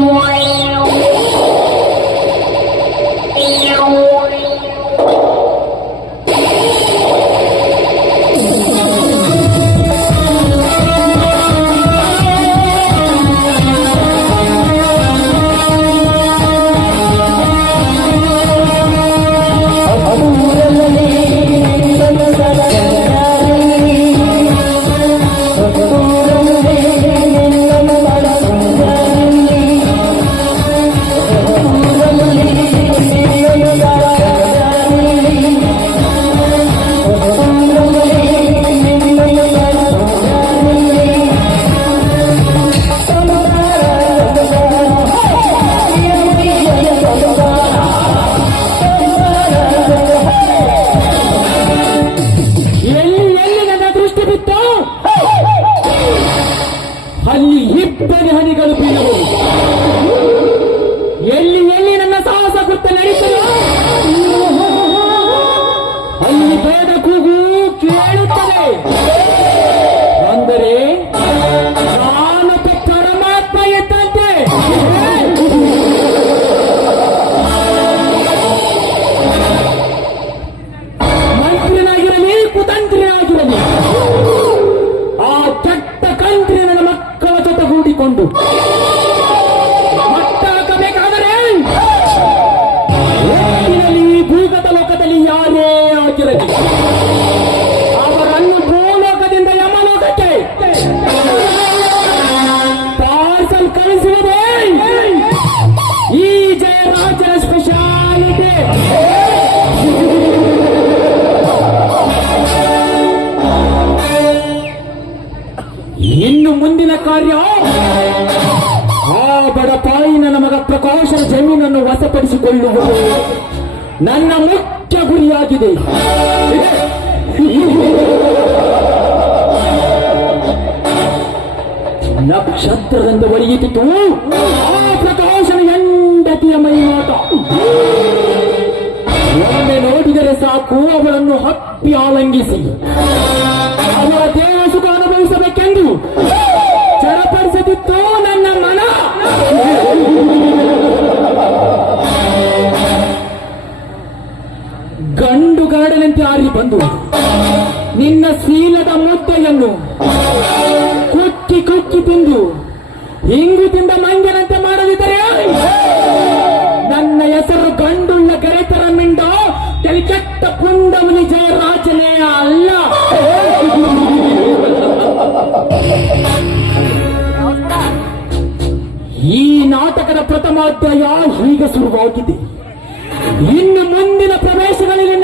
one. ಇಬ್ಬನಿ ಹನಿಗಳು ಬೀಳಬಹುದು. ಎಲ್ಲಿ ಎಲ್ಲಿ ನನ್ನ ಮುಂದಿನ ಕಾರ್ಯ. ಆ ನನ್ನ ಮಗ ಪ್ರಕಾಶನ ಜಮೀನನ್ನು ವಶಪಡಿಸಿಕೊಳ್ಳುವುದು. ನನ್ನ ಮುಖ್ಯ ಗುರಿಯಾಗಿದೆ. ನಕ್ಷತ್ರದಂತೆ ಒಡೆಯಿತು ಆ ಪ್ರಕಾಶನ ಎಂಡತಿಯ ಮೈಮಾಟ ಒಮ್ಮೆ ನೋಡಿದರೆ ಸಾಕು, ಅವಳನ್ನು ಹಪ್ಪಿ ಆಲಂಗಿಸಿ. ಅವರ ದೇವಸುಖ ಅನುಭವಿಸಬೇಕೆಂದು ಚಡಪಡಿಸದಿತ್ತು ನನ್ನ ಮನ. ಗಂಡು ಗಾಡನಂತೆ ಆರಿ ಬಂದು ನಿನ್ನ ಶೀಲದ ಮುದ್ದೆಯನ್ನು ಕುಕ್ಕಿ ಕುಕ್ಕಿ ತಿಂದು ಹಿಂಗು ತಿಂದ ಮಂಗನಂತೆ ಮಾಡದಿದ್ದರೆ ನನ್ನ ಹೆಸರು ಗಂಡುಳ್ಳ ಗೆರೆತರ ಮಿಂಡ ತಲೆ ಕೆಟ್ಟ ಪುಂಡವನಿ ಜಯರಾಜನೇ ಈ ನಾಟಕದ ಪ್ರಥಮ ಪ್ರಥಮಾಧ್ಯಾಯ ಹೀಗೆ ಶುರುವಾಗಿದೆ. ಇನ್ನು ಮುಂದಿನ ಪ್ರವೇಶಗಳಲ್ಲಿ